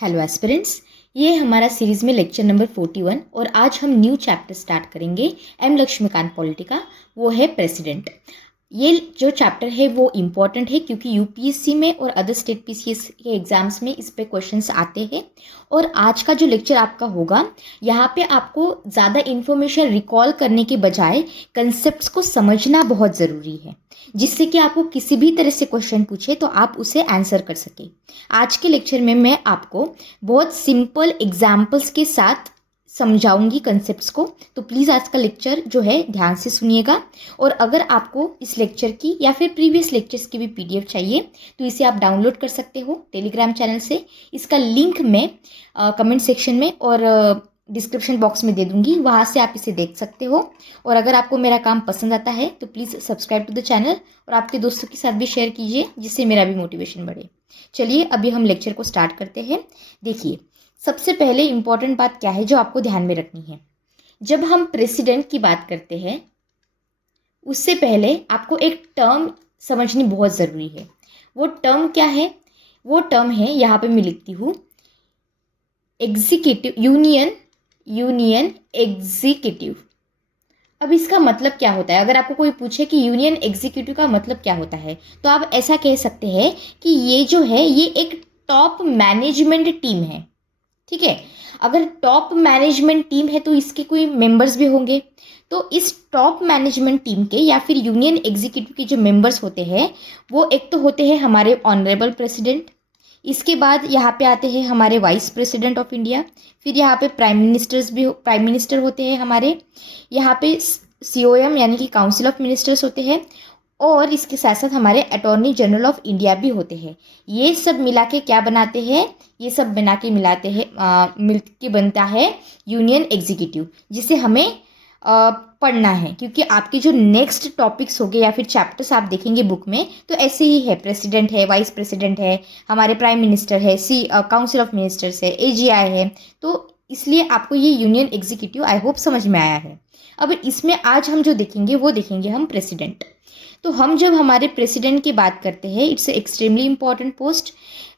Hello aspirants, ये हमारा series में लेक्चर नंबर 41 और आज हम न्यू चैप्टर स्टार्ट करेंगे एम लक्ष्मीकांत पॉलिटी का। वो है प्रेसिडेंट। ये जो चैप्टर है वो इम्पॉर्टेंट है क्योंकि यूपीएससी में और अदर स्टेट पीसीएस के एग्जाम्स में इस पे क्वेश्चंस आते हैं। और आज का जो लेक्चर आपका होगा, यहाँ पे आपको ज़्यादा इन्फॉर्मेशन रिकॉल करने के बजाय कंसेप्ट्स को समझना बहुत ज़रूरी है, जिससे कि आपको किसी भी तरह से क्वेश्चन पूछे तो आप उसे आंसर कर सके। आज के लेक्चर में मैं आपको बहुत सिंपल एग्जाम्पल्स के साथ समझाऊंगी कंसेप्ट्स को, तो प्लीज़ आज का लेक्चर जो है ध्यान से सुनिएगा। और अगर आपको इस लेक्चर की या फिर प्रीवियस लेक्चर्स की भी पीडीएफ चाहिए तो इसे आप डाउनलोड कर सकते हो टेलीग्राम चैनल से। इसका लिंक मैं कमेंट सेक्शन में और डिस्क्रिप्शन बॉक्स में दे दूंगी, वहाँ से आप इसे देख सकते हो। और अगर आपको मेरा काम पसंद आता है तो please subscribe to the channel और आपके दोस्तों के साथ भी शेयर कीजिए, जिससे मेरा भी मोटिवेशन बढ़े। चलिए अभी हम लेक्चर को स्टार्ट करते हैं। देखिए, सबसे पहले इम्पॉर्टेंट बात क्या है जो आपको ध्यान में रखनी है। जब हम प्रेसिडेंट की बात करते हैं उससे पहले आपको एक टर्म समझनी बहुत ज़रूरी है। वो टर्म क्या है? वो टर्म है, यहाँ पे मैं लिखती हूँ, एग्जीक्यूटिव यूनियन एग्जीक्यूटिव। अब इसका मतलब क्या होता है? अगर आपको कोई पूछे कि यूनियन एग्जीक्यूटिव का मतलब क्या होता है, तो आप ऐसा कह सकते हैं कि ये जो है ये एक टॉप मैनेजमेंट टीम है। ठीक है, अगर टॉप मैनेजमेंट टीम है तो इसके कोई मेंबर्स भी होंगे। तो इस टॉप मैनेजमेंट टीम के या फिर यूनियन एग्जीक्यूटिव के जो मेंबर्स होते हैं वो एक तो होते हैं हमारे ऑनरेबल प्रेसिडेंट, इसके बाद यहाँ पे आते हैं हमारे वाइस प्रेसिडेंट ऑफ इंडिया, फिर यहाँ पे प्राइम मिनिस्टर होते हैं हमारे, यहाँ पे सीओएम यानी कि काउंसिल ऑफ मिनिस्टर्स होते हैं, और इसके साथ साथ हमारे अटॉर्नी जनरल ऑफ इंडिया भी होते हैं। ये सब मिला के क्या बनाते हैं? ये सब बना के मिलाते हैं मिल के बनता है यूनियन एग्जीक्यूटिव, जिसे हमें पढ़ना है। क्योंकि आपके जो नेक्स्ट टॉपिक्स होंगे या फिर चैप्टर्स आप देखेंगे बुक में तो ऐसे ही है, प्रेसिडेंट है, वाइस प्रेसिडेंट है, हमारे प्राइम मिनिस्टर है, काउंसिल ऑफ मिनिस्टर्स है, एजीआई है। तो इसलिए आपको ये यूनियन एग्जीक्यूटिव आई होप समझ में आया है। अब इसमें आज हम जो देखेंगे वो देखेंगे हम प्रेसिडेंट। तो हम जब हमारे प्रेसिडेंट की बात करते हैं, इट्स एक्सट्रीमली इंपॉर्टेंट पोस्ट।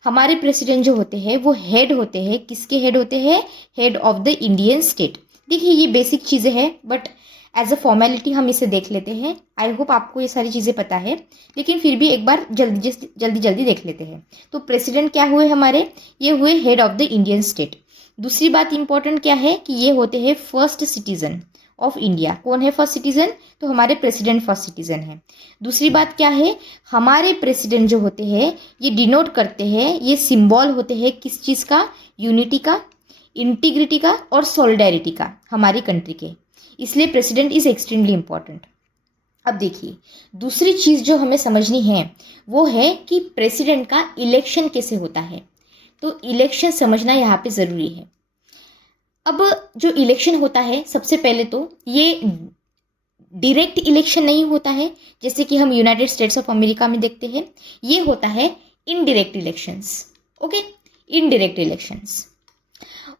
हमारे प्रेसिडेंट जो होते हैं वो हेड होते हैं, किसके हेड होते हैं? Head of the Indian state. देखिए, ये बेसिक चीज़ें हैं बट एज अ फॉर्मेलिटी हम इसे देख लेते हैं। आई होप आपको ये सारी चीज़ें पता है, लेकिन फिर भी एक बार जल्दी देख लेते हैं। तो प्रेसिडेंट क्या हुए हमारे? ये हुए head of the Indian state. दूसरी बात इंपॉर्टेंट क्या है कि ये होते हैं फर्स्ट सिटीजन ऑफ इंडिया। कौन है फर्स्ट सिटीजन? तो हमारे प्रेसिडेंट फर्स्ट सिटीजन है। दूसरी बात क्या है? हमारे प्रेसिडेंट जो होते हैं ये डिनोट करते हैं, ये सिंबल होते हैं किस चीज़ का? यूनिटी का, इंटीग्रिटी का और सॉलिडेरिटी का, हमारी कंट्री के। इसलिए प्रेसिडेंट इज एक्सट्रीमली इंपॉर्टेंट। अब देखिए, दूसरी चीज़ जो हमें समझनी है वो है कि प्रेसिडेंट का इलेक्शन कैसे होता है। तो इलेक्शन समझना यहाँ पे ज़रूरी है। अब जो इलेक्शन होता है, सबसे पहले तो ये डायरेक्ट इलेक्शन नहीं होता है जैसे कि हम यूनाइटेड स्टेट्स ऑफ अमेरिका में देखते हैं। ये होता है indirect elections. Okay, indirect elections.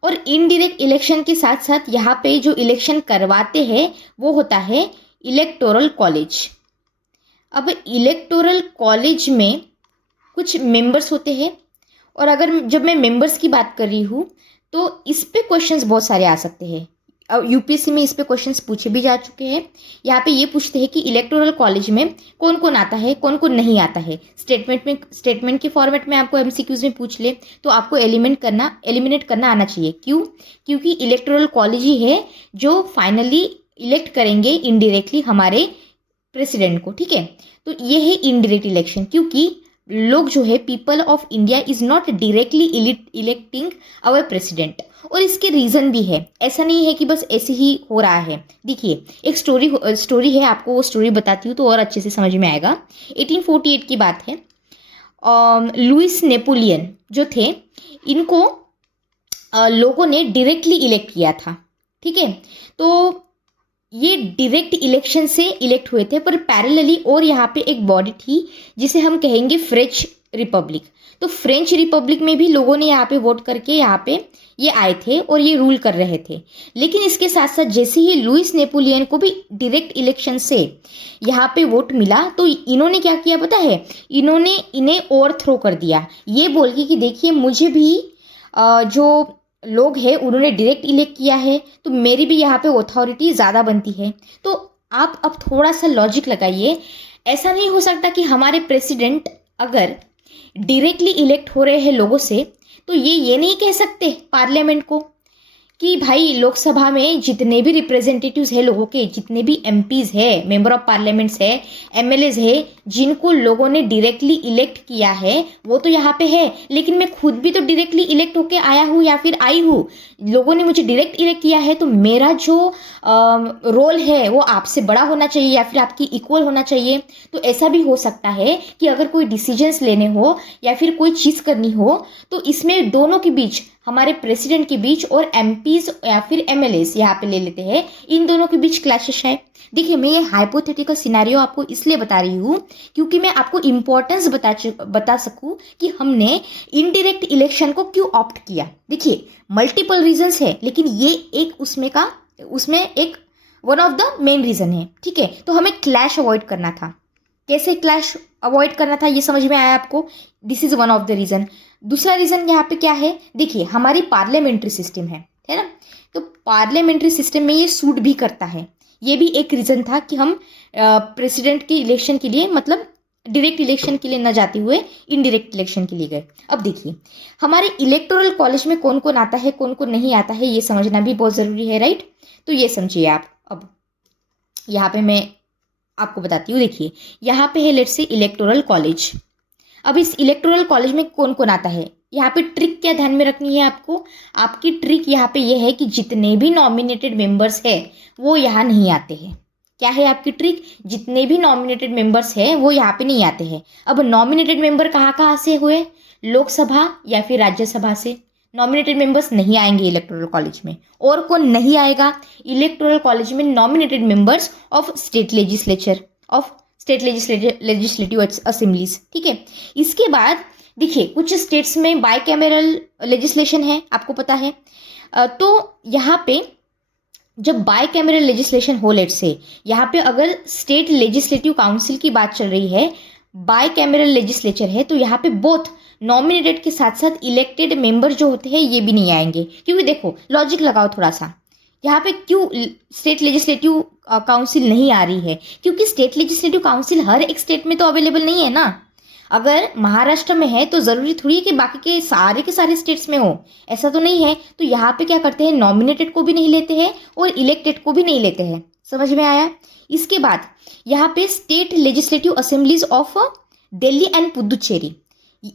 और इनडायरेक्ट इलेक्शन के साथ साथ यहाँ पे जो इलेक्शन करवाते हैं वो होता है इलेक्टोरल कॉलेज। अब इलेक्टोरल कॉलेज में कुछ मेंबर्स होते हैं, और अगर जब मैं मेंबर्स की बात कर रही हूँ तो इस पे क्वेश्चंस बहुत सारे आ सकते हैं। अब यूपीएससी में इस पे क्वेश्चंस पूछे भी जा चुके हैं। यहाँ पे ये पूछते हैं कि इलेक्टोरल कॉलेज में कौन कौन आता है, कौन कौन नहीं आता है। स्टेटमेंट के फॉर्मेट में आपको एमसीक्यूज में पूछ ले तो आपको एलिमिनेट करना आना चाहिए। क्यों? क्योंकि इलेक्टोरल कॉलेज ही है जो फाइनली इलेक्ट करेंगे इनडायरेक्टली हमारे प्रेसिडेंट को। ठीक है, तो ये है इनडायरेक्ट इलेक्शन, क्योंकि लोग जो है people of India is not directly electing our president. और इसके रीज़न भी है, ऐसा नहीं है कि बस ऐसे ही हो रहा है। देखिए, एक स्टोरी है, आपको वो स्टोरी बताती हूँ तो और अच्छे से समझ में आएगा। 1848 की बात है। लुइस नेपोलियन जो थे, इनको लोगों ने डायरेक्टली इलेक्ट किया था। ठीक है, तो ये डायरेक्ट इलेक्शन से इलेक्ट हुए थे, पर पैरेलली और यहाँ पे एक बॉडी थी जिसे हम कहेंगे फ्रेंच रिपब्लिक। तो फ्रेंच रिपब्लिक में भी लोगों ने यहाँ पे वोट करके यहाँ पे ये आए थे और ये रूल कर रहे थे। लेकिन इसके साथ साथ जैसे ही लुइस नेपोलियन को भी डायरेक्ट इलेक्शन से यहाँ पे वोट मिला तो इन्होंने क्या किया पता है? इन्होंने इन्हें ओवरथ्रो कर दिया, ये बोल के कि देखिए मुझे भी जो लोग हैं उन्होंने डायरेक्ट इलेक्ट किया है, तो मेरी भी यहाँ पे अथॉरिटी ज़्यादा बनती है। तो आप अब थोड़ा सा लॉजिक लगाइए। ऐसा नहीं हो सकता कि हमारे प्रेसिडेंट अगर डायरेक्टली इलेक्ट हो रहे हैं लोगों से, तो ये नहीं कह सकते पार्लियामेंट को कि भाई लोकसभा में जितने भी रिप्रेजेंटेटिव्स है लोगों के, जितने भी एमपीज है, मेंबर ऑफ पार्लियामेंट्स है, एमएलएज है, जिनको लोगों ने डायरेक्टली इलेक्ट किया है, वो तो यहाँ पे है, लेकिन मैं खुद भी तो डायरेक्टली इलेक्ट होके आया हूँ या फिर आई हूँ। लोगों ने मुझे डायरेक्ट इलेक्ट किया है, तो मेरा जो रोल है वो आपसे बड़ा होना चाहिए या फिर आपकी इक्वल होना चाहिए। तो ऐसा भी हो सकता है कि अगर कोई डिसीजंस लेने हो या फिर कोई चीज़ करनी हो, तो इसमें दोनों के बीच, हमारे प्रेसिडेंट के बीच और एमपीज या फिर एमएलएस यहाँ पे ले लेते हैं, इन दोनों के बीच क्लैशेस है। देखिए, मैं ये हाइपोथेटिकल सिनेरियो आपको इसलिए बता रही हूँ क्योंकि मैं आपको इम्पोर्टेंस बता सकूँ कि हमने इनडायरेक्ट इलेक्शन को क्यों ऑप्ट किया। देखिए, मल्टीपल रीजंस है, लेकिन ये एक उसमें एक one of the main reason है। ठीक है, तो हमें क्लैश अवॉइड करना था। कैसे क्लैश अवॉइड करना था ये समझ में आया आपको? This is one of the reason. दूसरा रीजन यहाँ पे क्या है? देखिए, हमारी पार्लियामेंट्री सिस्टम है ना, तो पार्लियामेंट्री सिस्टम में ये सूट भी करता है। ये भी एक रीजन था कि हम प्रेसिडेंट के इलेक्शन के लिए, मतलब डायरेक्ट इलेक्शन के लिए न जाते हुए इनडायरेक्ट इलेक्शन के लिए गए। अब देखिए, हमारे इलेक्टोरल कॉलेज में कौन कौन आता है, कौन कौन नहीं आता है, ये समझना भी बहुत ज़रूरी है, राइट? तो ये समझिए आप। अब यहाँ पे मैं आपको बताती हूँ। देखिए, यहाँ पे है लेट्स से इलेक्टोरल कॉलेज। अब इस इलेक्टोरल कॉलेज में कौन कौन आता है, यहाँ पे ट्रिक क्या ध्यान में रखनी है आपको? आपकी ट्रिक यहाँ पे ये है कि जितने भी नॉमिनेटेड मेंबर्स है वो यहाँ नहीं आते हैं। क्या है आपकी ट्रिक? जितने भी नॉमिनेटेड मेंबर्स हैं वो यहाँ पे नहीं आते हैं। अब नॉमिनेटेड मेंबर कहाँ कहाँ से हुए? लोकसभा या फिर राज्यसभा से नॉमिनेटेड मेंबर्स नहीं आएंगे इलेक्टोरल कॉलेज में। और कौन नहीं आएगा इलेक्टोरल कॉलेज में? Nominated members of state legislature, of state legislative assemblies. ठीक है, इसके बाद देखिए, कुछ स्टेट्स में बाई कैमरल लेजिस्लेशन है, आपको पता है। तो यहाँ पे जब बाई कैमरल लेजिस्लेशन हो, लेट से यहाँ पे अगर स्टेट लेजिस्लेटिव काउंसिल की बात चल रही है, बाई कैमरल लेजिस्लेचर है, तो यहाँ पे बोथ नॉमिनेटेड के साथ साथ इलेक्टेड मेंबर जो होते हैं ये भी नहीं आएंगे। क्योंकि देखो, लॉजिक लगाओ थोड़ा सा, यहाँ पे क्यों स्टेट लेजिस्लेटिव काउंसिल नहीं आ रही है? क्योंकि स्टेट लेजिस्लेटिव काउंसिल हर एक स्टेट में तो अवेलेबल नहीं है ना। अगर महाराष्ट्र में है तो ज़रूरी थोड़ी है कि बाकी के सारे स्टेट्स में हो, ऐसा तो नहीं है। तो यहाँ पे क्या करते हैं, नॉमिनेटेड को भी नहीं लेते हैं और इलेक्टेड को भी नहीं लेते हैं। समझ में आया? इसके बाद यहाँ पे state legislative assemblies of Delhi and Puducherry,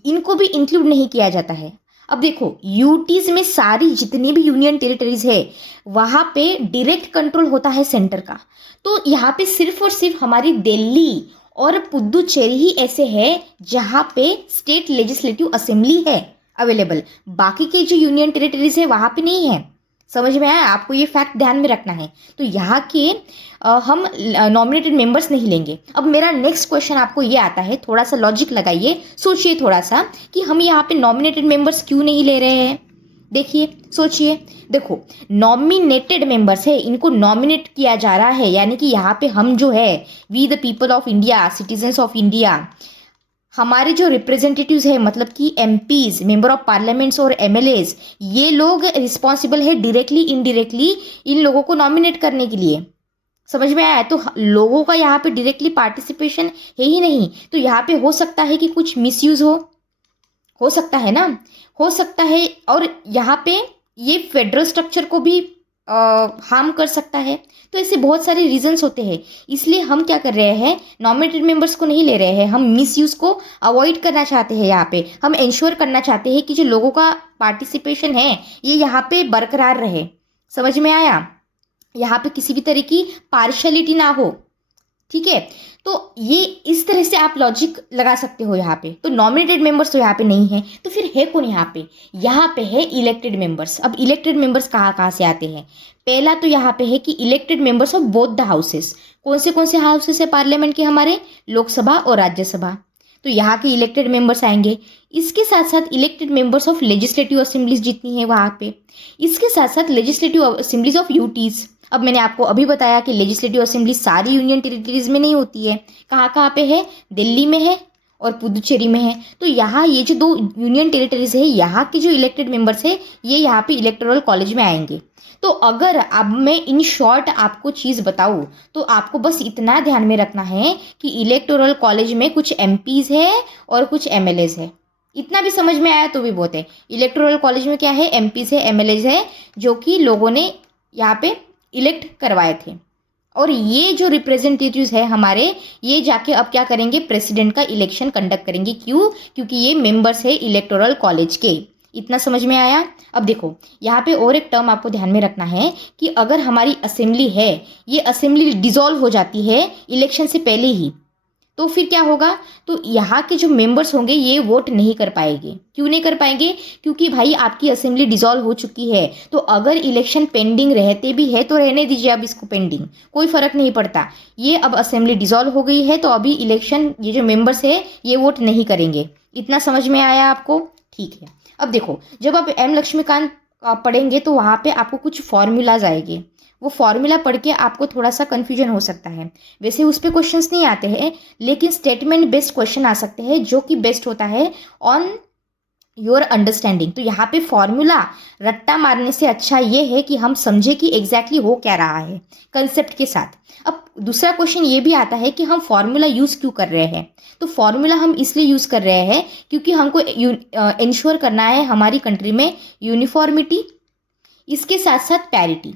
इनको भी इंक्लूड नहीं किया जाता है। अब देखो, यूटीज में सारी जितनी भी यूनियन टेरिटरीज है वहाँ पे डायरेक्ट कंट्रोल होता है सेंटर का। तो यहाँ पे सिर्फ और सिर्फ हमारी दिल्ली और पुदुचेरी ही ऐसे है जहाँ पे स्टेट लेजिस्लेटिव असेंबली है अवेलेबल। बाकी के जो यूनियन टेरिटरीज है वहाँ पे नहीं है। समझ में आया? आपको ये फैक्ट ध्यान में रखना है। तो यहाँ के हम नॉमिनेटेड मेंबर्स नहीं लेंगे। अब मेरा नेक्स्ट क्वेश्चन आपको ये आता है, थोड़ा सा लॉजिक लगाइए, सोचिए थोड़ा सा कि हम यहाँ पे नॉमिनेटेड मेंबर्स क्यों नहीं ले रहे हैं। देखिए, सोचिए, देखो, नॉमिनेटेड मेंबर्स है, इनको नॉमिनेट किया जा रहा है, यानी कि यहाँ पे हम जो है, we the people of India, citizens of India, हमारे जो रिप्रेजेंटेटिव्स है, मतलब कि एमपीज, मेंबर ऑफ पार्लियामेंट्स और एमएलएज, ये लोग रिस्पॉन्सिबल है डायरेक्टली इनडायरेक्टली इन लोगों को नॉमिनेट करने के लिए। समझ में आया? तो लोगों का यहाँ पे डायरेक्टली पार्टिसिपेशन है ही नहीं, तो यहाँ पे हो सकता है कि कुछ मिसयूज हो सकता है ना, हो सकता है। और यहाँ पे ये फेडरल स्ट्रक्चर को भी हार्म कर सकता है। तो ऐसे बहुत सारे रीजंस होते हैं, इसलिए हम क्या कर रहे हैं, नॉमिनेटेड मेंबर्स को नहीं ले रहे हैं। हम मिसयूज को अवॉइड करना चाहते हैं। यहाँ पे हम इंश्योर करना चाहते हैं कि जो लोगों का पार्टिसिपेशन है ये यहाँ पे बरकरार रहे। समझ में आया? यहाँ पे किसी भी तरह की पार्शलिटी ना हो। ठीक है, तो ये इस तरह से आप लॉजिक लगा सकते हो यहाँ पे। तो नॉमिनेटेड मेंबर्स तो यहाँ पे नहीं है, तो फिर है कौन यहाँ पे? यहाँ पे है इलेक्टेड मेंबर्स। अब इलेक्टेड मेंबर्स कहाँ कहाँ से आते हैं? पहला तो यहाँ पे है कि elected members of both the houses. कौन से हाउसेस है पार्लियामेंट के? हमारे लोकसभा और राज्यसभा। तो यहाँ के इलेक्टेड मेंबर्स आएंगे। इसके साथ साथ elected members of legislative assemblies जितनी है वहाँ पे, इसके साथ साथ लेजिस्लेटिव असेंबलीज ऑफ यूटीज। अब मैंने आपको अभी बताया कि लेजिस्लेटिव असेंबली सारी यूनियन टेरिटरीज में नहीं होती है। कहाँ कहाँ पे है? दिल्ली में है और पुदुचेरी में है। तो यहाँ ये जो 2 यूनियन टेरिटरीज है, यहाँ के जो इलेक्टेड मेंबर्स है ये यहाँ पे इलेक्टोरल कॉलेज में आएंगे। तो अगर अब मैं इन शॉर्ट आपको चीज़ बताऊँ तो आपको बस इतना ध्यान में रखना है कि इलेक्टोरल कॉलेज में कुछ एमपीज़ है और कुछ एमएलएज है। इतना भी समझ में आया तो भी बहुत है। इलेक्टोरल कॉलेज में क्या है, एमपीज़ है, एमएलएज है, जो कि लोगों ने यहाँ पे इलेक्ट करवाए थे। और ये जो रिप्रेजेंटेटिव्स है हमारे, ये जाके अब क्या करेंगे, प्रेसिडेंट का इलेक्शन कंडक्ट करेंगे। क्यों? क्योंकि ये मेंबर्स है इलेक्टोरल कॉलेज के। इतना समझ में आया। अब देखो यहाँ पे और एक टर्म आपको ध्यान में रखना है कि अगर हमारी असेंबली है, ये असेंबली डिसॉल्व हो जाती है इलेक्शन से पहले ही, तो फिर क्या होगा, तो यहाँ के जो मेंबर्स होंगे ये वोट नहीं कर पाएंगे। क्यों नहीं कर पाएंगे? क्योंकि भाई आपकी असेंबली डिसॉल्व हो चुकी है। तो अगर इलेक्शन पेंडिंग रहते भी है तो रहने दीजिए अब इसको पेंडिंग, कोई फ़र्क नहीं पड़ता। ये अब असेंबली डिसॉल्व हो गई है तो अभी इलेक्शन ये जो मेंबर्स है ये वोट नहीं करेंगे। इतना समझ में आया आपको? ठीक है। अब देखो जब आप एम लक्ष्मीकांत पढ़ेंगे तो वहाँ पे आपको कुछ फॉर्मूलाज आएंगे। वो फॉर्मूला पढ़ के आपको थोड़ा सा कन्फ्यूजन हो सकता है। वैसे उस पर क्वेश्चंस नहीं आते हैं, लेकिन स्टेटमेंट बेस्ड क्वेश्चन आ सकते हैं जो कि बेस्ड होता है ऑन योर अंडरस्टैंडिंग। तो यहाँ पे फॉर्मूला रट्टा मारने से अच्छा ये है कि हम समझे कि एग्जैक्टली हो क्या रहा है कंसेप्ट के साथ। अब दूसरा क्वेश्चन ये भी आता है कि हम फॉर्मूला यूज़ क्यों कर रहे हैं। तो फॉर्मूला हम इसलिए यूज़ कर रहे हैं क्योंकि हमको इंश्योर करना है हमारी कंट्री में यूनिफॉर्मिटी, इसके साथ साथ पैरिटी।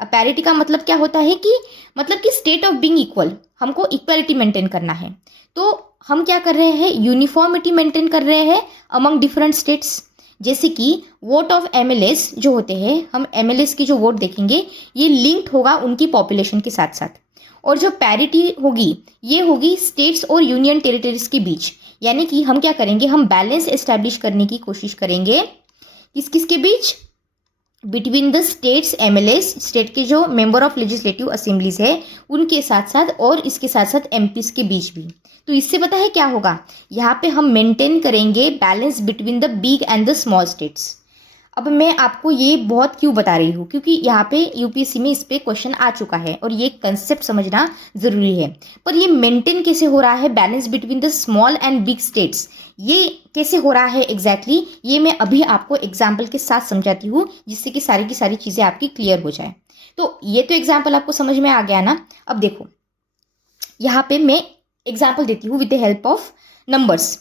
अब पैरिटी का मतलब क्या होता है कि मतलब कि स्टेट ऑफ बीइंग इक्वल, हमको इक्वालिटी मेंटेन करना है। तो हम क्या कर रहे हैं, यूनिफॉर्मिटी मेंटेन कर रहे हैं अमंग डिफरेंट स्टेट्स। जैसे कि वोट ऑफ एमएलएस जो होते हैं, हम एमएलएस की जो वोट देखेंगे ये लिंक्ड होगा उनकी पॉपुलेशन के साथ साथ। और जो पैरिटी होगी ये होगी स्टेट्स और यूनियन टेरिटरीज के बीच। यानी कि हम क्या करेंगे, हम बैलेंस एस्टैब्लिश करने की कोशिश करेंगे किस किस के बीच, between the states MLAs, state के जो मेंबर ऑफ लेजिस्लेटिव असेंबलीज है उनके साथ साथ, और इसके साथ साथ एमपीज के बीच भी। तो इससे पता है क्या होगा, यहाँ पे हम मेंटेन करेंगे balance between the big and the small states. अब मैं आपको ये बहुत क्यों बता रही हूँ, क्योंकि यहाँ पे यूपीएससी में इस पे क्वेश्चन आ चुका है और ये कंसेप्ट समझना ज़रूरी है। पर ये मेंटेन कैसे हो रहा है balance between the small and big states, ये कैसे हो रहा है एग्जैक्टली ये मैं अभी आपको एग्जाम्पल के साथ समझाती हूँ, जिससे कि सारी की सारी चीज़ें आपकी क्लियर हो जाए। तो ये तो एग्जाम्पल आपको समझ में आ गया ना। अब देखो यहाँ पे मैं एग्जाम्पल देती हूँ with the help of numbers.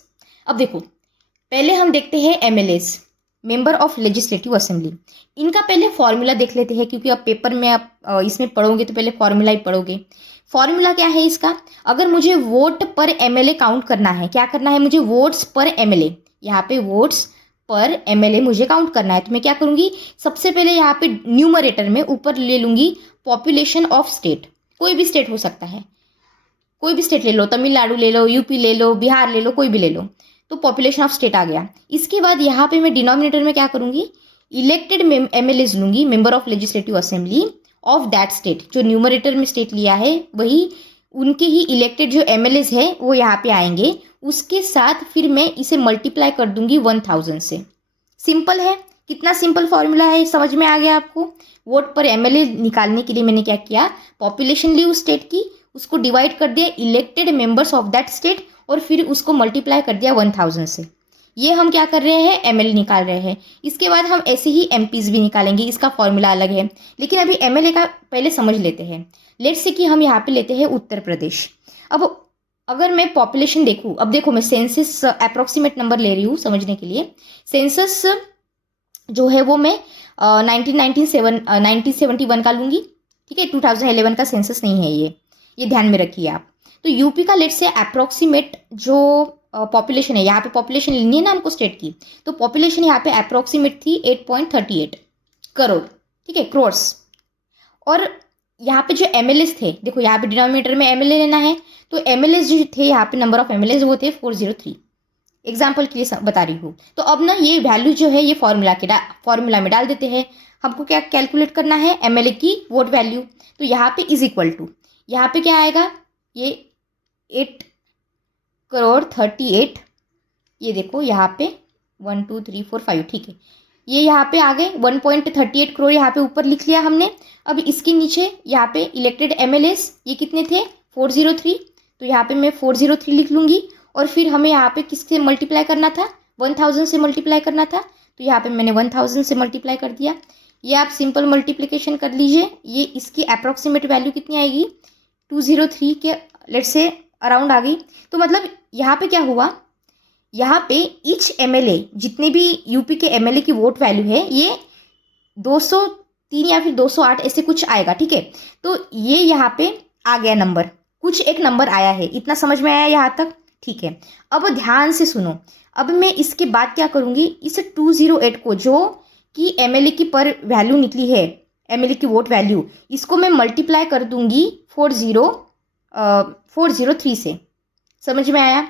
अब देखो पहले हम देखते हैं MLAs, member of legislative assembly. इनका पहले फॉर्मूला देख लेते हैं, क्योंकि अब पेपर में आप इसमें पढ़ोगे तो पहले फॉर्मूला ही पढ़ोगे। फॉर्मूला क्या है इसका, अगर मुझे वोट पर एमएलए काउंट करना है, क्या करना है मुझे, वोट्स पर एमएलए, यहाँ पे वोट्स पर एमएलए मुझे काउंट करना है, तो मैं क्या करूँगी, सबसे पहले यहाँ पे न्यूमरेटर में ऊपर ले लूँगी पॉपुलेशन ऑफ स्टेट। कोई भी स्टेट हो सकता है, कोई भी स्टेट ले लो, तमिलनाडु ले लो, यूपी ले लो, बिहार ले लो, कोई भी ले लो। तो पॉपुलेशन ऑफ स्टेट आ गया। इसके बाद यहाँ पे मैं डिनोमिनेटर में क्या करूँगी, इलेक्टेड एमएलएज लूँगी, member of legislative assembly of that state. जो न्यूमरेटर में स्टेट लिया है वही उनके ही इलेक्टेड जो एमएलएज है वो यहाँ पे आएंगे। उसके साथ फिर मैं इसे मल्टीप्लाई कर दूंगी 1000 से। सिंपल है, कितना सिंपल फॉर्मूला है, समझ में आ गया आपको। वोट पर एमएलए निकालने के लिए मैंने क्या किया, पॉपुलेशन ली उस स्टेट की, उसको डिवाइड कर दिया elected members of that state और फिर उसको मल्टीप्लाई कर दिया 1000 से। ये हम क्या कर रहे हैं, एमएलए निकाल रहे हैं। इसके बाद हम ऐसे ही एमपीज भी निकालेंगे, इसका फॉर्मूला अलग है। लेकिन अभी एमएलए का पहले समझ लेते हैं। लेट्स से कि हम यहाँ पे लेते हैं उत्तर प्रदेश। अब अगर मैं पॉपुलेशन देखूँ, अब देखो मैं सेंसस अप्रोक्सीमेट नंबर ले रही हूँ समझने के लिए। सेंसस जो है वो मैं 1971 का लूँगी, ठीक है। 2011 का सेंसस नहीं है ये ध्यान में रखिए आप। तो यूपी का लेट्स से अप्रोक्सीमेट जो पॉपुलेशन है, यहाँ पे पॉपुलेशन लेनी है ना हमको स्टेट की, तो पॉपुलेशन यहाँ पे अप्रोक्सीमेट थी 8.38 करोड़, ठीक है, क्रोर्स। और यहाँ पे जो एमएलएस थे, देखो यहाँ पे डिनोमिनेटर में एमएलए लेना है, तो एमएलएस जो थे यहाँ पे नंबर ऑफ एमएलएस वो थे 403, एग्जाम्पल के लिए बता रही हूँ। तो अब ना ये वैल्यू जो है ये फॉर्मूला में डाल देते हैं। हमको क्या कैलकुलेट करना है, एमएलए की वोट वैल्यू। तो यहाँ पे इज इक्वल टू, यहाँ पे क्या आएगा, ये 8.38, ये देखो यहाँ पे 1 2 3 4 5, ठीक है, ये यहाँ पे आ गए 1.38 करोड़ यहाँ पे ऊपर लिख लिया हमने। अब इसके नीचे यहाँ पे इलेक्टेड एमएलएस ये कितने थे, 403, तो यहाँ पे मैं 403 लिख लूँगी। और फिर हमें यहाँ पे किससे मल्टीप्लाई करना था, 1000 से मल्टीप्लाई करना था, तो यहाँ पे मैंने 1000 से मल्टीप्लाई कर दिया। ये आप सिंपल मल्टीप्लिकेशन कर लीजिए, ये इसकी अप्रॉक्सीमेट वैल्यू कितनी आएगी, 203 के लेट्स से अराउंड आ गई। तो मतलब यहाँ पे क्या हुआ, यहाँ पे ईच एमएलए, जितने भी यूपी के एमएलए की वोट वैल्यू है ये 203 या फिर 208 ऐसे कुछ आएगा, ठीक है। तो ये यहाँ पे आ गया नंबर, कुछ एक नंबर आया है, इतना समझ में आया यहाँ तक, ठीक है। अब ध्यान से सुनो, अब मैं इसके बाद क्या करूँगी, इस 208 को जो कि एमएलए की पर वैल्यू निकली है, एमएलए की वोट वैल्यू, इसको मैं मल्टीप्लाई कर दूंगी 403 से। समझ में आया।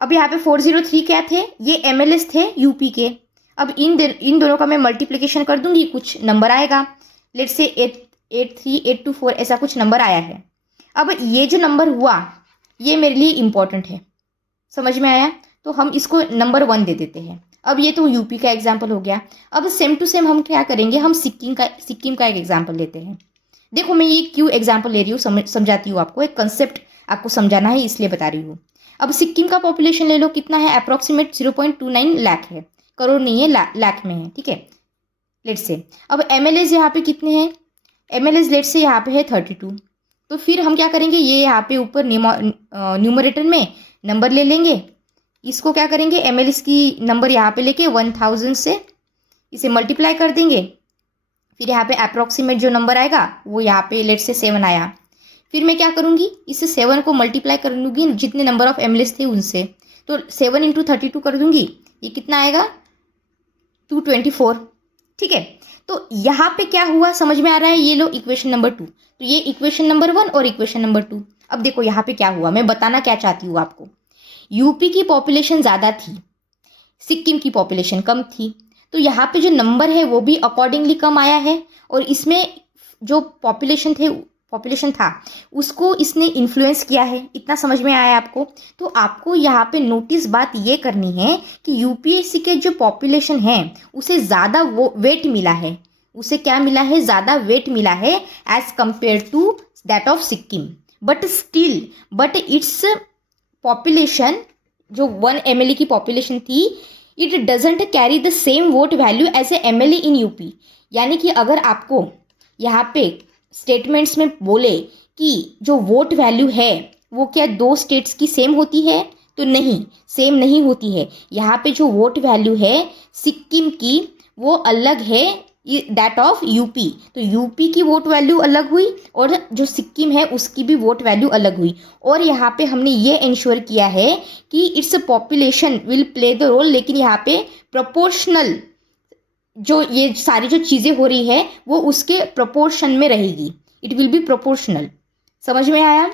अब यहाँ पे 403 क्या थे, ये एमएलएस थे यूपी के। अब इन दोनों का मैं मल्टीप्लिकेशन कर दूंगी, कुछ नंबर आएगा, लेट्स से 83824 ऐसा कुछ नंबर आया है। अब ये जो नंबर हुआ ये मेरे लिए इम्पोर्टेंट है, समझ में आया। तो हम इसको नंबर 1 दे देते हैं। अब ये तो यूपी का एग्जाम्पल हो गया। अब सेम टू सेम हम क्या करेंगे, हम सिक्किम का एक एग्जाम्पल लेते हैं। देखो मैं ये क्यों एग्जाम्पल ले रही हूँ, समझाती हूँ आपको, एक कंसेप्ट आपको समझाना है इसलिए बता रही हूँ। अब सिक्किम का पॉपुलेशन ले लो, कितना है, अप्रॉक्सीमेट 0.29 लाख है, करोड़ नहीं है, लाख में है, ठीक है, लेट्स से। अब एमएलएज यहाँ पे कितने हैं, एमएलएज लेट्स से यहाँ पे है 32। तो फिर हम क्या करेंगे, ये यहाँ पे ऊपर न्यूमरेटर में नंबर ले लेंगे, इसको क्या करेंगे, एमएलएस की नंबर यहाँ पे लेके 1000 से इसे मल्टीप्लाई कर देंगे। फिर यहाँ पे अप्रॉक्सीमेट जो नंबर आएगा वो यहाँ पे लेट्स से 7 आया। फिर मैं क्या करूँगी, इससे 7 को मल्टीप्लाई कर लूँगी जितने नंबर ऑफ एमएलएस थे उनसे, तो 7 × 32 कर दूँगी, ये कितना आएगा, 224, ठीक है। तो यहाँ पे क्या हुआ समझ में आ रहा है, ये लो इक्वेशन नंबर 2, तो ये इक्वेशन नंबर 1 और इक्वेशन नंबर 2। अब देखो यहाँ पे क्या हुआ, मैं बताना क्या चाहती हूँ आपको, यूपी की पॉपुलेशन ज़्यादा थी, सिक्किम की पॉपुलेशन कम थी, तो यहाँ पे जो नंबर है वो भी अकॉर्डिंगली कम आया है, और इसमें जो पॉपुलेशन था उसको इसने इन्फ्लुएंस किया है, इतना समझ में आया आपको। तो आपको यहाँ पे नोटिस बात ये करनी है कि यूपीएससी के जो पॉपुलेशन है उसे ज़्यादा वो वेट मिला है, उसे क्या मिला है, ज़्यादा वेट मिला है as compare to that of Sikkim. But its population जो 1 एमएलए की पॉपुलेशन थी, it doesn't carry the same vote value as a MLA in UP. यानी कि अगर आपको यहाँ पे स्टेटमेंट्स में बोले कि जो वोट वैल्यू है वो क्या 2 स्टेट्स की सेम होती है, तो नहीं, सेम नहीं होती है। यहाँ पे जो वोट वैल्यू है सिक्किम की वो अलग है दैट ऑफ यूपी, तो यूपी की वोट वैल्यू अलग हुई और जो सिक्किम है उसकी भी वोट वैल्यू अलग हुई। और यहाँ पे हमने ये इंश्योर किया है कि its population will play the role, लेकिन यहाँ पे प्रोपोर्शनल जो ये सारी जो चीज़ें हो रही है वो उसके प्रोपोर्शन में रहेगी, इट विल बी प्रोपोर्शनल। समझ में आया।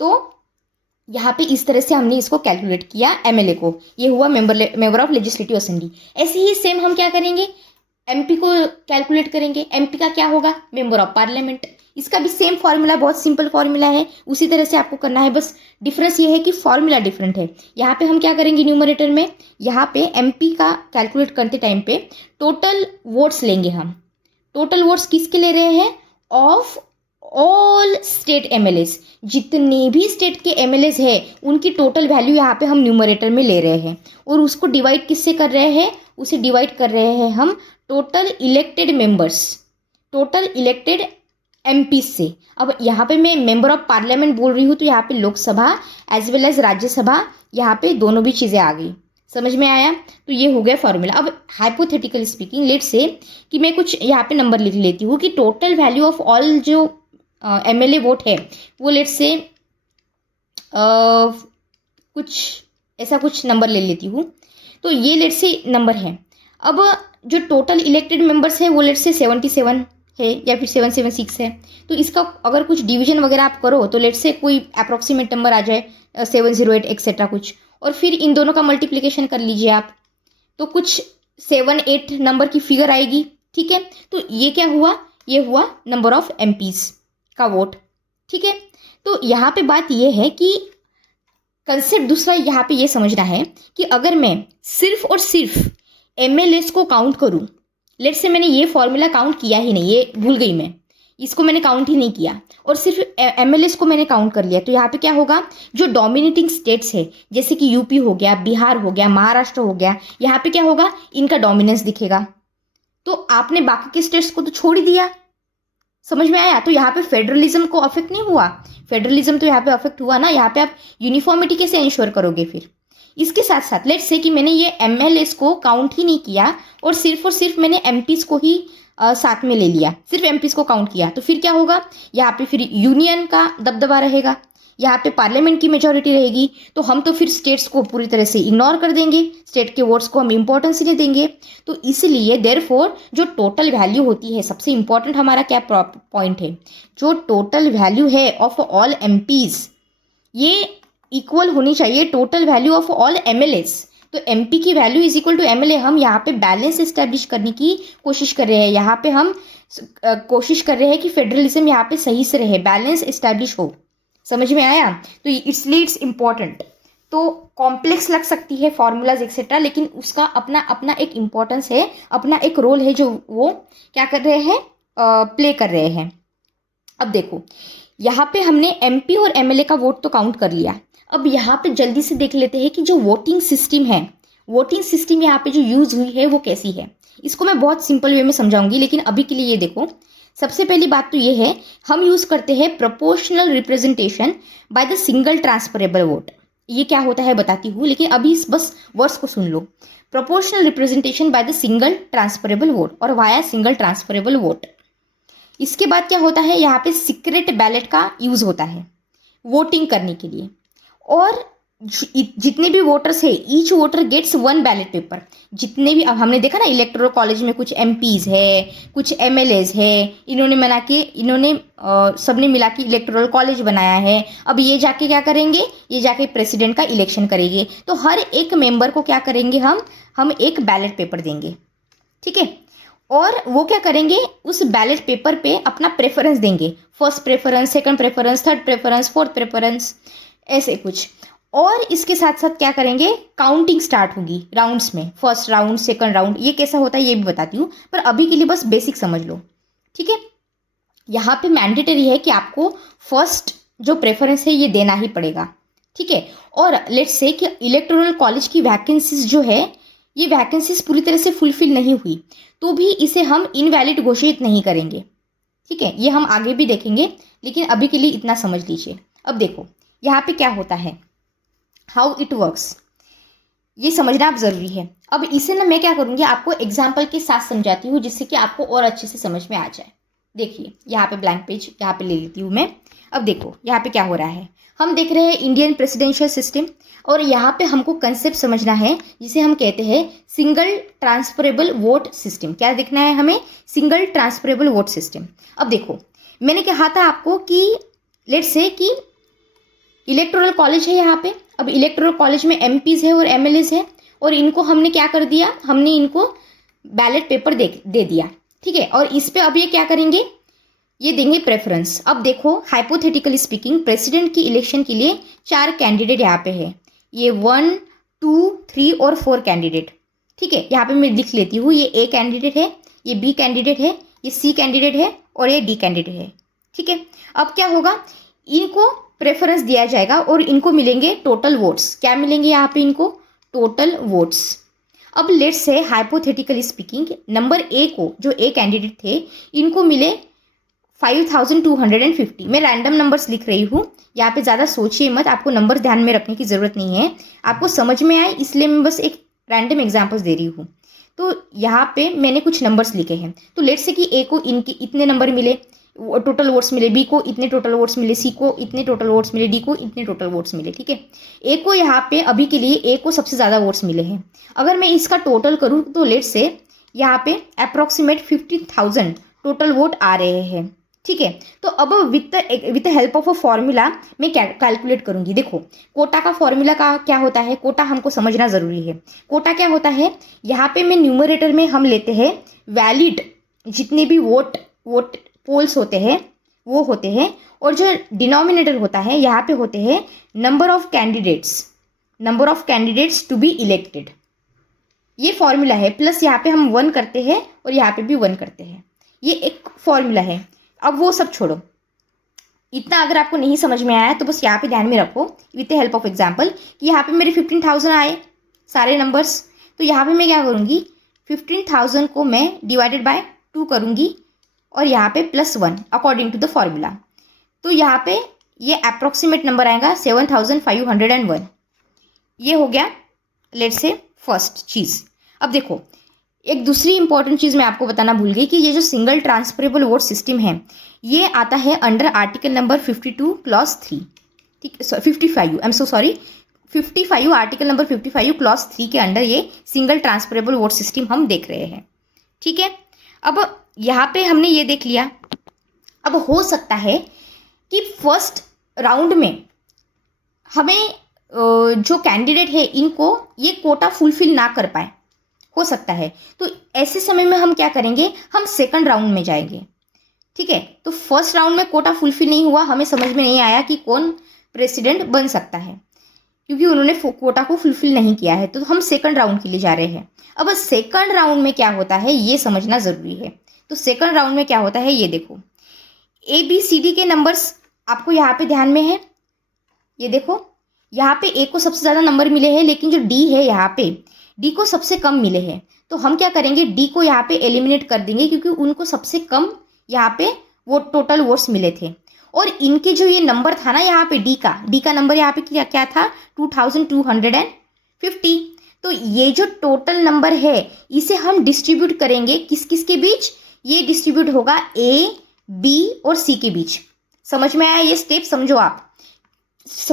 तो यहाँ पे इस तरह से हमने इसको कैलकुलेट किया एमएलए को, ये हुआ मेंबर ऑफ लेजिस्लेटिव असेंबली। ऐसे ही सेम हम क्या करेंगे, एमपी को कैलकुलेट करेंगे। एमपी का क्या होगा, मेंबर ऑफ पार्लियामेंट। इसका भी सेम फॉर्मूला, बहुत सिंपल फॉर्मूला है, उसी तरह से आपको करना है, बस डिफरेंस ये है कि फॉर्मूला डिफरेंट है। यहाँ पे हम क्या करेंगे, न्यूमरेटर में यहाँ पे एमपी का कैलकुलेट करते टाइम पे टोटल वोट्स लेंगे हम। टोटल वोट्स किसके ले रहे हैं, ऑफ ऑल स्टेट एमएलएस, जितने भी स्टेट के एमएलएस है उनकी टोटल वैल्यू यहाँ पे हम न्यूमरेटर में ले रहे हैं। और उसको डिवाइड किससे कर रहे हैं, उसे डिवाइड कर रहे हैं हम total elected members, total elected MP से। अब यहाँ पे मैं मेंबर ऑफ पार्लियामेंट बोल रही हूँ, तो यहाँ पे Lok Sabha as well as Rajya Sabha, यहाँ पे दोनों भी चीज़ें आ गई। समझ में आया। तो ये हो गया फॉर्मूला। अब हाइपोथेटिकल स्पीकिंग लेट्स से कि मैं कुछ यहाँ पे नंबर लिख लेती हूँ कि टोटल वैल्यू ऑफ ऑल जो एमएलए वोट है वो लेट्स से कुछ ऐसा कुछ नंबर ले लेती हूँ। तो ये लेट्स से नंबर है। अब जो टोटल इलेक्टेड मेंबर्स है वो लेट्स से 77 है या फिर 776 है। तो इसका अगर कुछ डिवीजन वगैरह आप करो तो लेट्स से कोई अप्रॉक्सीमेट नंबर आ जाए 708 एक्सेट्रा कुछ, और फिर इन दोनों का मल्टीप्लिकेशन कर लीजिए आप, तो कुछ 7-8 नंबर की फिगर आएगी। ठीक है, तो ये क्या हुआ, ये हुआ नंबर ऑफ एमपीज का वोट। ठीक है, तो यहाँ पे बात ये है कि कंसेप्ट दूसरा यहाँ पे ये समझना है कि अगर मैं सिर्फ और सिर्फ एमएलएस को काउंट करूँ, लेट्स से मैंने ये फॉर्मूला काउंट किया ही नहीं, ये भूल गई मैं, इसको मैंने काउंट ही नहीं किया और सिर्फ एमएलएस को मैंने काउंट कर लिया, तो यहाँ पे क्या होगा, जो डोमिनेटिंग स्टेट्स है जैसे कि यूपी हो गया, बिहार हो गया, महाराष्ट्र हो गया, यहाँ पे क्या होगा, इनका डोमिनेंस दिखेगा। तो आपने बाकी के स्टेट्स को तो छोड़ ही दिया। समझ में आया? तो यहाँ पे फेडरलिज्म को अफेक्ट नहीं हुआ, फेडरलिज्म तो यहाँ पे अफेक्ट हुआ ना। यहाँ पे आप यूनिफॉर्मिटी कैसे इंश्योर करोगे फिर? इसके साथ साथ लेट्स से कि मैंने ये एमएलएस को काउंट ही नहीं किया और सिर्फ मैंने एमपीज को ही साथ में ले लिया, सिर्फ एमपीज को काउंट किया, तो फिर क्या होगा, यहाँ पे फिर यूनियन का दबदबा रहेगा, यहाँ पे पार्लियामेंट की मेजोरिटी रहेगी, तो हम तो फिर स्टेट्स को पूरी तरह से इग्नोर कर देंगे, स्टेट के वोट्स को हम इंपॉर्टेंस ही नहीं देंगे। तो इसलिए देयरफॉर जो टोटल वैल्यू होती है, सबसे इंपॉर्टेंट हमारा क्या पॉइंट है, जो टोटल वैल्यू है ऑफ ऑल एमपीज, ये इक्वल होनी चाहिए total value of all MLAs. तो एमपी की value is equal to MLA. हम यहाँ पे बैलेंस इस्टेब्लिश करने की कोशिश कर रहे हैं, यहाँ पे हम कोशिश कर रहे हैं कि फेडरलिज्म यहाँ पे सही से रहे, बैलेंस इस्टेब्लिश हो। समझ में आया? तो इसलिए इट्स इम्पॉर्टेंट। तो कॉम्प्लेक्स लग सकती है फॉर्मूलाज एक्सेट्रा, लेकिन उसका अपना अपना एक इम्पॉर्टेंस है, अपना एक रोल है जो वो क्या कर रहे हैं, प्ले कर रहे हैं। अब देखो यहाँ पे हमने एमपी और एमएलए का वोट तो काउंट कर लिया। अब यहाँ पे जल्दी से देख लेते हैं कि जो वोटिंग सिस्टम है, वोटिंग सिस्टम यहाँ पे जो यूज हुई है वो कैसी है। इसको मैं बहुत सिंपल वे में समझाऊंगी, लेकिन अभी के लिए ये देखो। सबसे पहली बात तो ये है, हम यूज करते हैं proportional representation by the single transferable vote. ये क्या होता है बताती हूँ, लेकिन अभी इस बस वर्ड्स को सुन लो। Proportional representation by the single transferable vote और वाया सिंगल ट्रांसफरेबल वोट। इसके बाद क्या होता है, यहाँ पे सीक्रेट बैलेट का यूज होता है वोटिंग करने के लिए, और जितने भी वोटर्स है, each voter gets one ballot paper. जितने भी, अब हमने देखा ना इलेक्टोरल कॉलेज में कुछ एमपीज है, कुछ एमएलएज है, इन्होंने सबने मिला के इलेक्टोरल कॉलेज बनाया है। अब ये जाके क्या करेंगे, ये जाके प्रेसिडेंट का इलेक्शन करेंगे, तो हर एक मेंबर को क्या करेंगे, हम एक बैलेट पेपर देंगे, ठीक है। और वो क्या करेंगे, उस बैलेट पेपर पे अपना प्रेफरेंस देंगे, first preference, second preference, third preference, fourth preference, ऐसे कुछ। और इसके साथ साथ क्या करेंगे, काउंटिंग स्टार्ट होगी राउंड्स में, फर्स्ट राउंड, सेकंड राउंड। ये कैसा होता है ये भी बताती हूँ, पर अभी के लिए बस बेसिक समझ लो, ठीक है। यहाँ पे मैंडेटरी है कि आपको फर्स्ट जो प्रेफरेंस है ये देना ही पड़ेगा, ठीक है। और लेट्स से कि इलेक्टोरल कॉलेज की वैकेंसीज जो है, ये वैकेंसीज पूरी तरह से फुलफिल नहीं हुई तो भी इसे हम इनवैलिड घोषित नहीं करेंगे, ठीक है। ये हम आगे भी देखेंगे, लेकिन अभी के लिए इतना समझ लीजिए। अब देखो यहाँ पे क्या होता है, हाउ इट वर्क्स, ये समझना आप ज़रूरी है। अब इसे ना मैं क्या करूँगी, आपको एग्जाम्पल के साथ समझाती हूँ, जिससे कि आपको और अच्छे से समझ में आ जाए। देखिए यहाँ पे ब्लैंक पेज यहाँ पे ले लेती हूँ मैं। अब देखो यहाँ पे क्या हो रहा है, हम देख रहे हैं इंडियन प्रेसिडेंशियल सिस्टम, और यहाँ पे हमको कंसेप्ट समझना है जिसे हम कहते हैं सिंगल ट्रांसफरेबल वोट सिस्टम। क्या देखना है हमें, सिंगल ट्रांसफरेबल वोट सिस्टम। अब देखो मैंने कहा था आपको कि लेट्स से कि इलेक्टोरल कॉलेज है यहाँ पे। अब इलेक्टोरल कॉलेज में एमपीज है और एमएलएज है, और इनको हमने क्या कर दिया, हमने इनको बैलेट पेपर दे दिया, ठीक है। और इस पे अब ये क्या करेंगे, ये देंगे प्रेफरेंस। अब देखो हाइपोथेटिकली स्पीकिंग, प्रेसिडेंट की इलेक्शन के लिए 4 कैंडिडेट यहाँ पे है, ये 1, 2, 3 और 4 कैंडिडेट, ठीक है। यहाँ पे मैं लिख लेती हूँ, ये ए कैंडिडेट है, ये बी कैंडिडेट है, ये सी कैंडिडेट है और ये डी कैंडिडेट है, ठीक है। अब क्या होगा, इनको प्रेफरेंस दिया जाएगा और इनको मिलेंगे टोटल वोट्स। क्या मिलेंगे यहाँ पे इनको, टोटल वोट्स। अब let's say hypothetically speaking, number A को, जो ए कैंडिडेट थे, इनको मिले 5250। मैं रैंडम नंबर्स लिख रही हूँ, यहाँ पे ज़्यादा सोचिए मत, आपको नंबर ध्यान में रखने की ज़रूरत नहीं है, आपको समझ में आए इसलिए मैं बस एक रैंडम एग्जाम्पल्स दे रही हूँ। तो यहाँ पे मैंने कुछ नंबर्स लिखे हैं, तो लेट्स से कि ए को इनके इतने नंबर मिले, टोटल वोट्स मिले, बी को इतने टोटल वोट्स मिले, सी को इतने टोटल वोट्स मिले, डी को इतने टोटल वोट्स मिले, ठीक है। ए को यहाँ पे अभी के लिए ए को सबसे ज़्यादा वोट्स मिले हैं। अगर मैं इसका टोटल करूँ तो लेट्स से यहाँ पे अप्रॉक्सीमेट 50,000 टोटल वोट आ रहे हैं, ठीक है। तो अब with help of a formula मैं क्या कैलकुलेट करूँगी। देखो कोटा का फॉर्मूला का क्या होता है, कोटा हमको समझना ज़रूरी है। कोटा क्या होता है, यहाँ पे मैं न्यूमरेटर में हम लेते हैं वैलिड जितने भी वोट पोल्स होते हैं वो होते हैं, और जो डिनोमिनेटर होता है यहाँ पे होते हैं number of candidates to be elected. ये फॉर्मूला है, प्लस यहाँ पे हम 1 करते हैं और यहाँ पे भी 1 करते हैं, ये एक फॉर्मूला है। अब वो सब छोड़ो, इतना अगर आपको नहीं समझ में आया तो बस यहाँ पे ध्यान में रखो with the help of example कि यहाँ पे मेरे 15,000 आए सारे नंबर्स। तो यहाँ पे मैं क्या करूँगी, 15,000 को मैं डिवाइडेड बाय 2 करूँगी और यहाँ पे +1 अकॉर्डिंग टू द फॉर्मूला। तो यहाँ पे ये अप्रोक्सीमेट नंबर आएगा 7,501। ये हो गया लेट्स से फर्स्ट चीज़। अब देखो एक दूसरी इंपॉर्टेंट चीज़ मैं आपको बताना भूल गई कि ये जो सिंगल ट्रांसफरेबल वोट सिस्टम है ये आता है अंडर आर्टिकल नंबर 52 क्लॉज 3, ठीक, 55, I am so sorry, 55, article number 55 clause 3 के अंडर ये सिंगल ट्रांसफरेबल वोट सिस्टम हम देख रहे हैं। ठीक है, अब यहाँ पे हमने ये देख लिया। अब हो सकता है कि फर्स्ट राउंड में हमें जो कैंडिडेट है इनको ये कोटा फुलफिल ना कर पाए, हो सकता है। तो ऐसे समय में हम क्या करेंगे, हम सेकंड राउंड में जाएंगे। ठीक है, तो फर्स्ट राउंड में कोटा फुलफिल नहीं हुआ, हमें समझ में नहीं आया कि कौन प्रेसिडेंट बन सकता है क्योंकि उन्होंने कोटा को फुलफिल नहीं किया है, तो हम सेकंड राउंड के लिए जा रहे हैं। अब सेकंड राउंड में क्या होता है ये समझना ज़रूरी है। तो सेकंड राउंड में क्या होता है ये देखो, ABCD के नंबर्स आपको यहाँ पे ध्यान में है। ये देखो यहाँ पे A को सबसे ज़्यादा नंबर मिले हैं लेकिन जो D है यहाँ पे D को सबसे कम मिले हैं। तो हम क्या करेंगे, D को यहाँ पे एलिमिनेट कर देंगे क्योंकि उनको सबसे कम यहाँ पे वो टोटल वोट्स मिले थे। और इनके जो ये नंबर था ना यहाँ पे D का नंबर यहाँ पे क्या था 2250। तो ये जो टोटल नंबर है इसे हम डिस्ट्रीब्यूट करेंगे किस किस के बीच, ये डिस्ट्रीब्यूट होगा A, B और C के बीच। समझ में आया ये स्टेप, समझो आप।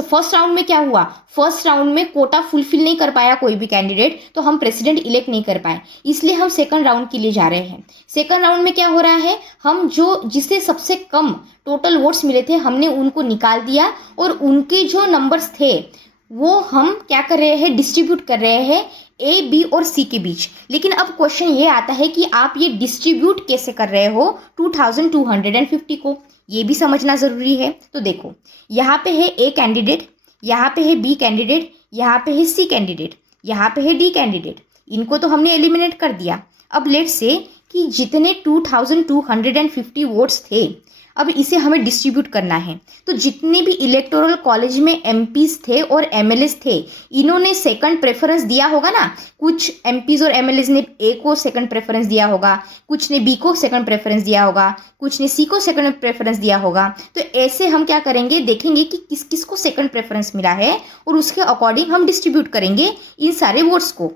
फर्स्ट राउंड में क्या हुआ, फर्स्ट राउंड में कोटा फुलफिल नहीं कर पाया कोई भी कैंडिडेट, तो हम प्रेसिडेंट इलेक्ट नहीं कर पाए, इसलिए हम सेकंड राउंड के लिए जा रहे हैं। सेकंड राउंड में क्या हो रहा है, हम जो जिसे सबसे कम टोटल वोट्स मिले थे हमने उनको निकाल दिया और उनके जो नंबर्स थे वो हम क्या कर रहे हैं, डिस्ट्रीब्यूट कर रहे हैं A, B और C के बीच। लेकिन अब क्वेश्चन ये आता है कि आप ये डिस्ट्रीब्यूट कैसे कर रहे हो 2250 को, ये भी समझना ज़रूरी है। तो देखो यहाँ पे है A कैंडिडेट, यहाँ पे है B कैंडिडेट, यहाँ पे है C कैंडिडेट, यहाँ पे है D कैंडिडेट, इनको तो हमने एलिमिनेट कर दिया। अब लेट्स से कि जितने 2250 वोट्स थे अब इसे हमें डिस्ट्रीब्यूट करना है। तो जितने भी इलेक्टोरल कॉलेज में MPs थे और MLAs थे इन्होंने सेकंड प्रेफरेंस दिया होगा ना, कुछ MPs और MLAs ने A को सेकंड प्रेफरेंस दिया होगा, कुछ ने B को सेकंड प्रेफरेंस दिया होगा, कुछ ने C को सेकंड प्रेफरेंस दिया होगा। तो ऐसे हम क्या करेंगे, देखेंगे कि किस किस को सेकंड प्रेफरेंस मिला है और उसके अकॉर्डिंग हम डिस्ट्रीब्यूट करेंगे इन सारे वोट्स को।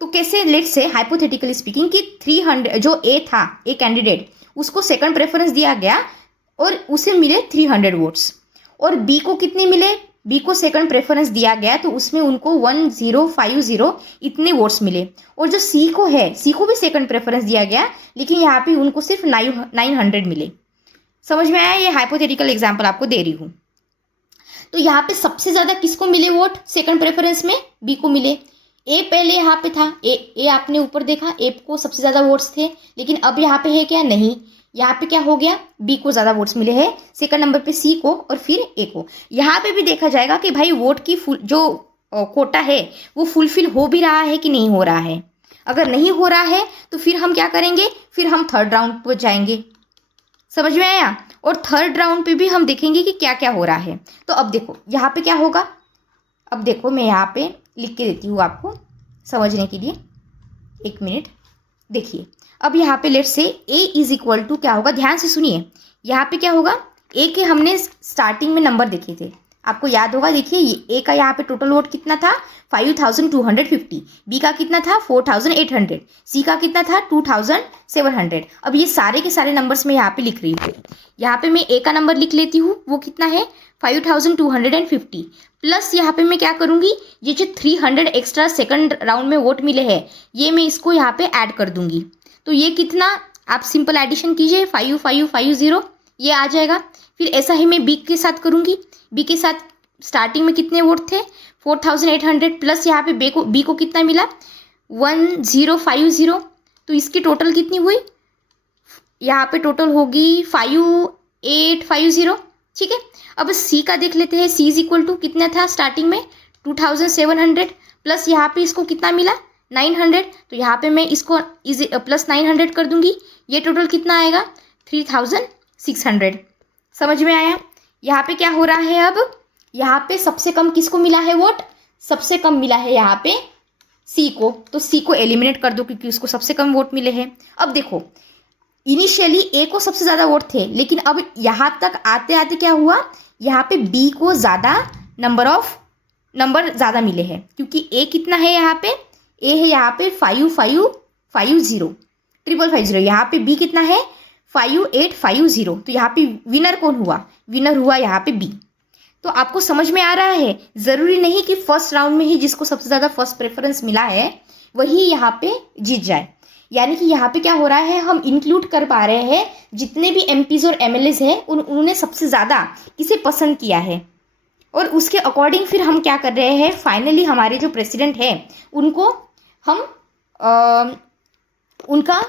तो कैसे, लेट्स से हाइपोथेटिकली स्पीकिंग कि 300 जो A था, A कैंडिडेट, उसको सेकंड प्रेफरेंस दिया गया और उसे मिले 300 वोट्स। और B को कितने मिले, B को सेकंड प्रेफरेंस दिया गया तो उसमें उनको 1050 इतने वोट्स मिले। और जो C को है, C को भी सेकंड प्रेफरेंस दिया गया लेकिन यहाँ पे उनको सिर्फ 900 मिले। समझ में आया, ये हाइपोथेटिकल एग्जाम्पल आपको दे रही हूँ। तो यहाँ पे सबसे ज़्यादा किसको मिले वोट सेकंड प्रेफरेंस में, B को मिले। A पहले यहाँ पे था, A आपने ऊपर देखा, A को सबसे ज़्यादा वोट्स थे, लेकिन अब यहाँ पे है क्या, नहीं, यहाँ पे क्या हो गया, B को ज़्यादा वोट्स मिले हैं, सेकंड नंबर पे C को और फिर A को। यहाँ पे भी देखा जाएगा कि भाई वोट की जो कोटा है वो फुलफिल हो भी रहा है कि नहीं हो रहा है। अगर नहीं हो रहा है तो फिर हम क्या करेंगे, फिर हम थर्ड राउंड पर जाएंगे। समझ में आया, और थर्ड राउंड पे भी हम देखेंगे कि क्या क्या हो रहा है। तो अब देखो यहाँ पे क्या होगा, अब देखो मैं यहाँ पे लिख के देती हूँ आपको समझने के लिए, एक मिनट। देखिए अब यहाँ पे let's say A is equal to क्या होगा, ध्यान से सुनिए। यहाँ पे क्या होगा, A के हमने स्टार्टिंग में नंबर देखे थे, आपको याद होगा। देखिए A का यहाँ पे टोटल वोट कितना था 5250, B का कितना था 4800, C का कितना था 2700। अब ये सारे के सारे नंबर्स मैं यहाँ पे लिख रही हूँ। यहाँ पे मैं A का नंबर लिख लेती हूँ, वो कितना है 5250, प्लस यहाँ पे मैं क्या करूँगी, ये जो 300 एक्स्ट्रा सेकंड राउंड में वोट मिले हैं ये मैं इसको यहाँ पे ऐड कर दूंगी। तो ये कितना, आप सिंपल एडिशन कीजिए, 5550 ये आ जाएगा। फिर ऐसा ही मैं B के साथ करूँगी, B के साथ स्टार्टिंग में कितने वोट थे 4800, प्लस यहाँ पे B को कितना मिला 1050, तो इसकी टोटल कितनी हुई, यहाँ पे टोटल होगी 5850। ठीक है, अब C का देख लेते हैं। C इज इक्वल टू कितना था स्टार्टिंग में 2700, प्लस यहाँ पे इसको कितना मिला 900, तो यहाँ पे मैं इसको प्लस 900 कर दूंगी, ये टोटल कितना आएगा 3000 600। समझ में आया? यहाँ पे क्या हो रहा है अब? यहाँ पे सबसे कम किसको मिला है वोट? सबसे कम मिला है यहाँ पे सी को, तो सी को एलिमिनेट कर दो क्योंकि उसको सबसे कम वोट मिले हैं। अब देखो, इनिशियली ए को सबसे ज़्यादा वोट थे, लेकिन अब यहाँ तक आते आते क्या हुआ, यहाँ पे बी को ज़्यादा नंबर ज़्यादा मिले हैं, क्योंकि ए कितना है यहाँ पे? ए है यहाँ पे 5550 55550। यहाँ पे बी कितना है? 5850। तो यहाँ पे विनर कौन हुआ? विनर हुआ यहाँ पे बी। तो आपको समझ में आ रहा है, ज़रूरी नहीं कि फर्स्ट राउंड में ही जिसको सबसे ज़्यादा फर्स्ट प्रेफरेंस मिला है वही यहाँ पे जीत जाए। यानी कि यहाँ पे क्या हो रहा है, हम इंक्लूड कर पा रहे हैं जितने भी एमपीज और एमएलएज हैं उन्होंने सबसे ज़्यादा किसे पसंद किया है, और उसके अकॉर्डिंग फिर हम क्या कर रहे हैं, फाइनली हमारे जो प्रेसिडेंट है उनको हम उनका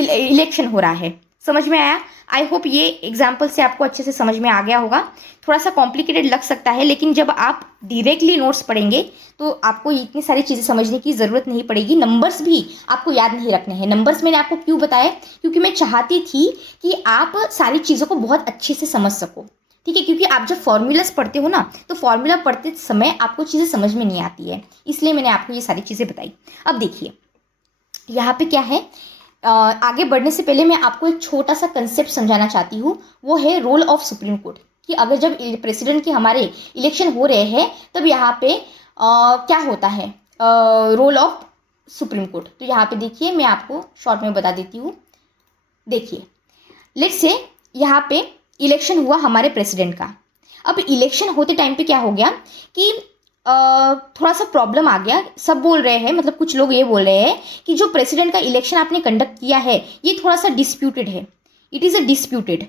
इलेक्शन हो रहा है। समझ में आया? आई होप ये एग्जाम्पल से आपको अच्छे से समझ में आ गया होगा। थोड़ा सा कॉम्प्लिकेटेड लग सकता है, लेकिन जब आप डायरेक्टली नोट्स पढ़ेंगे तो आपको इतनी सारी चीज़ें समझने की ज़रूरत नहीं पड़ेगी। नंबर्स भी आपको याद नहीं रखने हैं। नंबर्स मैंने आपको क्यों बताया? क्योंकि मैं चाहती थी कि आप सारी चीज़ों को बहुत अच्छे से समझ सको, ठीक है? क्योंकि आप जब फॉर्मूलाज पढ़ते हो ना, तो फॉर्मूला पढ़ते समय आपको चीज़ें समझ में नहीं आती है, इसलिए मैंने आपको ये सारी चीज़ें बताई। अब देखिए यहाँ पे क्या है, आगे बढ़ने से पहले मैं आपको एक छोटा सा कंसेप्ट समझाना चाहती हूँ, वो है रोल ऑफ सुप्रीम कोर्ट। कि अगर जब प्रेसिडेंट के हमारे इलेक्शन हो रहे हैं तब यहाँ पे क्या होता है, रोल ऑफ सुप्रीम कोर्ट। तो यहाँ पे देखिए, मैं आपको शॉर्ट में बता देती हूँ। देखिए, लेट्स से यहाँ पे इलेक्शन हुआ हमारे प्रेसिडेंट का। अब इलेक्शन होते टाइम पे क्या हो गया कि थोड़ा सा प्रॉब्लम आ गया। सब बोल रहे हैं, मतलब कुछ लोग ये बोल रहे हैं कि जो प्रेसिडेंट का इलेक्शन आपने कंडक्ट किया है ये थोड़ा सा डिस्प्यूटेड है, इट इज़ अ डिस्प्यूटेड।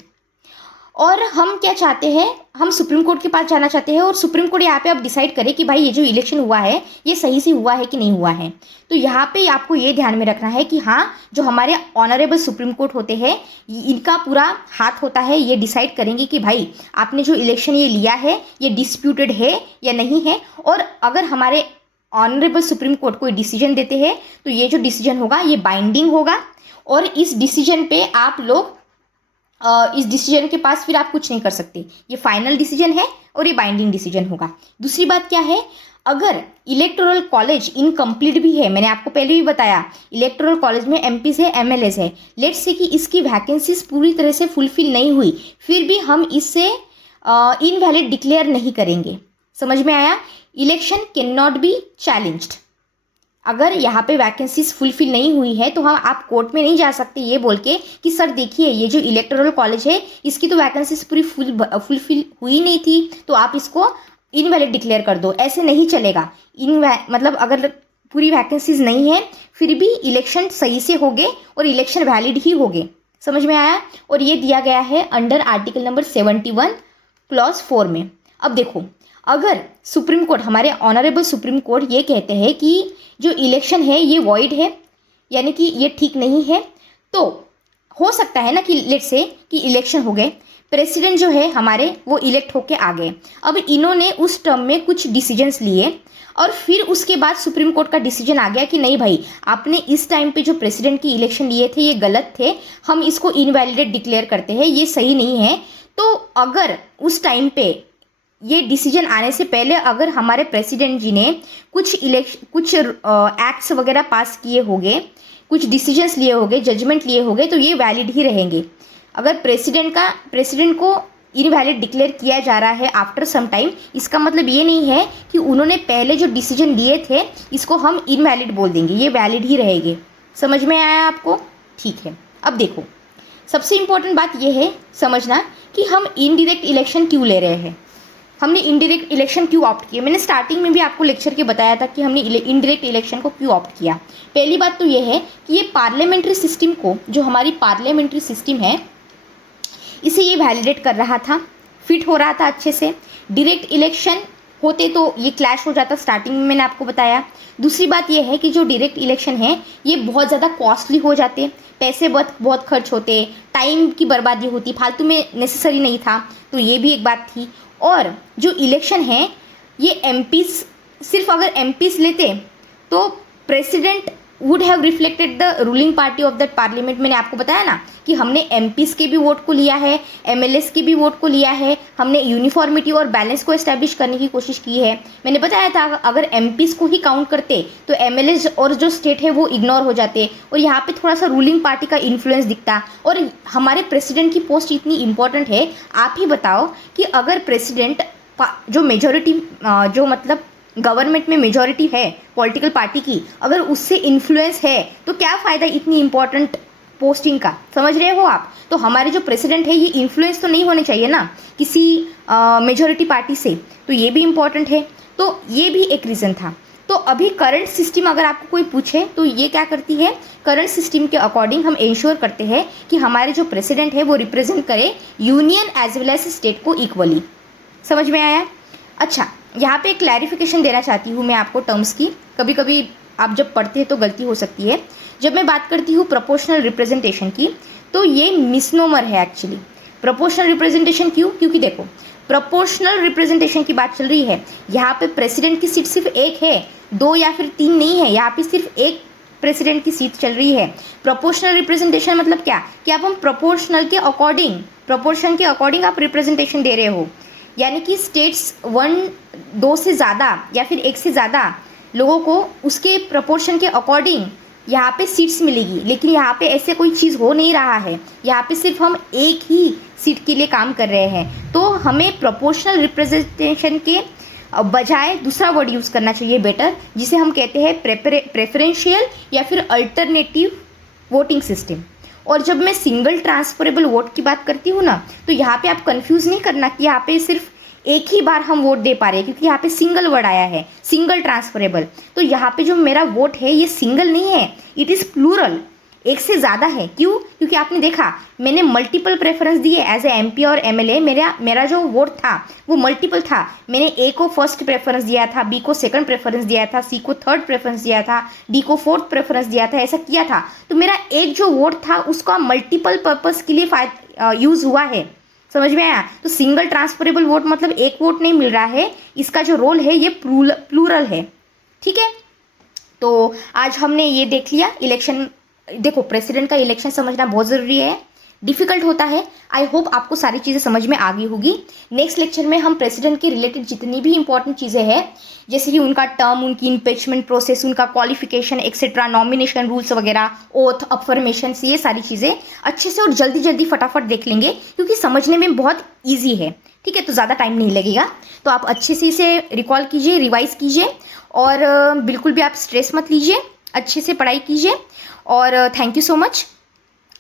और हम क्या चाहते हैं, हम सुप्रीम कोर्ट के पास जाना चाहते हैं, और सुप्रीम कोर्ट यहाँ पे अब डिसाइड करे कि भाई ये जो इलेक्शन हुआ है ये सही से हुआ है कि नहीं हुआ है। तो यहाँ पे आपको ये ध्यान में रखना है कि हाँ, जो हमारे ऑनरेबल सुप्रीम कोर्ट होते हैं इनका पूरा हाथ होता है, ये डिसाइड करेंगे कि भाई आपने जो इलेक्शन ये लिया है ये डिस्प्यूटेड है या नहीं है। और अगर हमारे ऑनरेबल सुप्रीम कोर्ट कोई डिसीजन देते हैं तो ये जो डिसीजन होगा ये बाइंडिंग होगा, और इस डिसीजन पे आप लोग इस डिसीजन के पास फिर आप कुछ नहीं कर सकते। ये फाइनल डिसीजन है और ये बाइंडिंग डिसीजन होगा। दूसरी बात क्या है, अगर इलेक्टोरल कॉलेज इनकम्प्लीट भी है, मैंने आपको पहले भी बताया इलेक्टोरल कॉलेज में एमपीज है एमएलएज है, लेट्स से कि इसकी वैकेंसीज पूरी तरह से फुलफिल नहीं हुई, फिर भी हम इससे इनवैलिड डिक्लेयर नहीं करेंगे। समझ में आया? Election can not be challenged. अगर यहाँ पे वैकेंसीज फुलफिल नहीं हुई है तो हम आप कोर्ट में नहीं जा सकते ये बोल के कि सर देखिए ये जो इलेक्टोरल कॉलेज है इसकी तो वैकेंसीज पूरी फुलफिल हुई नहीं थी, तो आप इसको इनवैलिड डिक्लेयर कर दो। ऐसे नहीं चलेगा। मतलब अगर पूरी वैकेंसीज नहीं है फिर भी इलेक्शन सही से होंगे और इलेक्शन वैलिड ही होंगे। समझ में आया? और ये दिया गया है अंडर आर्टिकल नंबर 71 क्लॉज 4 में। अब देखो, अगर सुप्रीम कोर्ट, हमारे ऑनरेबल सुप्रीम कोर्ट ये कहते हैं कि जो इलेक्शन है ये वॉइड है, यानी कि ये ठीक नहीं है, तो हो सकता है ना कि लेट्स से कि इलेक्शन हो गए, प्रेसिडेंट जो है हमारे वो इलेक्ट होके आ गए। अब इन्होंने उस टर्म में कुछ डिसीजंस लिए और फिर उसके बाद सुप्रीम कोर्ट का डिसीजन आ गया कि नहीं भाई, आपने इस टाइम पे जो प्रेसिडेंट की इलेक्शन लिए थे ये गलत थे, हम इसको इनवैलिडेट डिक्लेयर करते हैं, ये सही नहीं है। तो अगर उस टाइम पे ये डिसीजन आने से पहले अगर हमारे प्रेसिडेंट जी ने कुछ एक्ट्स वगैरह पास किए होंगे, कुछ डिसीजंस लिए होंगे, जजमेंट लिए होंगे, तो ये वैलिड ही रहेंगे। अगर प्रेसिडेंट को इनवैलिड डिक्लेयर किया जा रहा है आफ्टर सम टाइम, इसका मतलब ये नहीं है कि उन्होंने पहले जो डिसीजन लिए थे इसको हम इनवैलिड बोल देंगे, ये वैलिड ही रहेंगे। समझ में आया आपको? ठीक है। अब देखो, सबसे इम्पोर्टेंट बात यह है समझना कि हम इनडायरेक्ट इलेक्शन क्यों ले रहे हैं, हमने इनडायरेक्ट इलेक्शन क्यों ऑप्ट किया। मैंने स्टार्टिंग में भी आपको लेक्चर के बताया था कि हमने इनडायरेक्ट इलेक्शन को क्यों ऑप्ट किया। पहली बात तो ये है कि ये पार्लियामेंट्री सिस्टम को, जो हमारी पार्लियामेंट्री सिस्टम है, इसे ये वैलिडेट कर रहा था, फिट हो रहा था अच्छे से। डायरेक्ट इलेक्शन होते तो ये क्लैश हो जाता, स्टार्टिंग में मैंने आपको बताया। दूसरी बात ये है कि जो डायरेक्ट इलेक्शन है ये बहुत ज़्यादा कॉस्टली हो जाते, पैसे बहुत खर्च होते, टाइम की बर्बादी होती, फालतू में नेसेसरी नहीं था, तो ये भी एक बात थी। और जो इलेक्शन है ये एमपीस, सिर्फ अगर एमपीस लेते तो president would have reflected the ruling party of that parliament. मैंने आपको बताया ना कि हमने एमपीज के भी वोट को लिया है, एमएलएस के भी वोट को लिया है, हमने यूनिफॉर्मिटी और बैलेंस को एस्टैब्लिश करने की कोशिश की है। मैंने बताया था अगर एमपीज को ही काउंट करते तो एमएलएस और जो स्टेट है वो इग्नोर हो जाते और यहाँ पे थोड़ा सा रूलिंग पार्टी का इन्फ्लुएंस दिखता। और हमारे प्रेसिडेंट की पोस्ट इतनी इंपॉर्टेंट है, आप ही बताओ कि अगर प्रेसिडेंट जो मेजोरिटी जो मतलब गवर्नमेंट में मेजॉरिटी है पॉलिटिकल पार्टी की, अगर उससे इन्फ्लुएंस है तो क्या फ़ायदा इतनी इंपॉर्टेंट पोस्टिंग का, समझ रहे हो आप। तो हमारे जो प्रेसिडेंट है ये इन्फ्लुएंस तो नहीं होने चाहिए ना किसी मेजॉरिटी पार्टी से, तो ये भी इम्पॉर्टेंट है। तो ये भी एक रीज़न था। तो अभी करंट सिस्टम अगर आपको कोई पूछे तो ये क्या करती है, करंट सिस्टम के अकॉर्डिंग हम इंश्योर करते हैं कि हमारे जो प्रेसिडेंट है वो रिप्रेजेंट करे union as well as state को इक्वली। समझ में आया। अच्छा, यहाँ पे एक क्लैरिफिकेशन देना चाहती हूँ मैं आपको टर्म्स की, कभी कभी आप जब पढ़ते हैं तो गलती हो सकती है। जब मैं बात करती हूँ प्रोपोर्शनल रिप्रेजेंटेशन की तो ये मिसनोमर है एक्चुअली। प्रोपोर्शनल रिप्रेजेंटेशन क्यों, क्योंकि देखो प्रोपोर्शनल रिप्रेजेंटेशन की बात चल रही है, यहाँ पे प्रेसिडेंट की सीट सिर्फ एक है, 2 या फिर 3 नहीं है, यहाँ पे सिर्फ एक प्रेसिडेंट की सीट चल रही है। प्रोपोर्शनल रिप्रेजेंटेशन मतलब क्या कि आप हम प्रोपोर्शनल के अकॉर्डिंग, प्रोपोर्शन के अकॉर्डिंग आप रिप्रेजेंटेशन दे रहे हो, यानी कि स्टेट्स 1-2 से ज़्यादा या फिर 1 से ज़्यादा लोगों को उसके प्रपोर्शन के अकॉर्डिंग यहाँ पे सीट्स मिलेगी। लेकिन यहाँ पे ऐसे कोई चीज़ हो नहीं रहा है, यहाँ पे सिर्फ हम एक ही सीट के लिए काम कर रहे हैं। तो हमें प्रोपोर्शनल रिप्रेजेंटेशन के बजाय दूसरा वर्ड यूज़ करना चाहिए बेटर, जिसे हम कहते हैं प्रेफरेंशियल या फिर अल्टरनेटिव वोटिंग सिस्टम। और जब मैं सिंगल ट्रांसफरेबल वोट की बात करती हूँ ना, तो यहाँ पे आप कंफ्यूज नहीं करना कि यहाँ पे सिर्फ एक ही बार हम वोट दे पा रहे हैं, क्योंकि यहाँ पे सिंगल वर्ड आया है, सिंगल ट्रांसफरेबल। तो यहाँ पे जो मेरा वोट है ये सिंगल नहीं है, इट इज़ प्लूरल, एक से ज़्यादा है। क्यों, क्योंकि आपने देखा मैंने मल्टीपल प्रेफरेंस दिए एज ए एमपी और एमएलए। मेरा जो वोट था वो मल्टीपल था। मैंने ए को फर्स्ट प्रेफरेंस दिया था, बी को सेकंड प्रेफरेंस दिया था, सी को थर्ड प्रेफरेंस दिया था, डी को फोर्थ प्रेफरेंस दिया था, ऐसा किया था। तो मेरा एक जो वोट था उसका मल्टीपल पर्पज़ के लिए यूज़ हुआ है। समझ में आया। तो सिंगल ट्रांसफरेबल वोट मतलब एक वोट नहीं मिल रहा है, इसका जो रोल है ये प्लूरल है। ठीक है, तो आज हमने ये देख लिया इलेक्शन। देखो प्रेसिडेंट का इलेक्शन समझना बहुत ज़रूरी है, डिफ़िकल्ट होता है। आई होप आपको सारी चीज़ें समझ में आ गई होगी। नेक्स्ट लेक्चर में हम प्रेसिडेंट के रिलेटेड जितनी भी इंपॉर्टेंट चीज़ें हैं, जैसे कि उनका टर्म, उनकी इम्पीचमेंट प्रोसेस, उनका क्वालिफिकेशन एक्सेट्रा, नॉमिनेशन रूल्स वगैरह, ओथ, अफर्मेशन, ये सारी चीज़ें अच्छे से और जल्दी जल्दी फटाफट देख लेंगे, क्योंकि समझने में बहुत ईजी है। ठीक है, तो ज़्यादा टाइम नहीं लगेगा। तो आप अच्छे से इसे रिकॉल कीजिए, रिवाइज कीजिए, और बिल्कुल भी आप स्ट्रेस मत लीजिए, अच्छे से पढ़ाई कीजिए। और थैंक यू सो मच।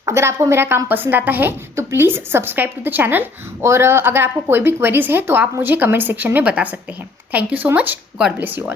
अगर आपको मेरा काम पसंद आता है तो please subscribe to the channel, और अगर आपको कोई भी क्वेरीज है तो आप मुझे कमेंट सेक्शन में बता सकते हैं। Thank you so much. God bless you all.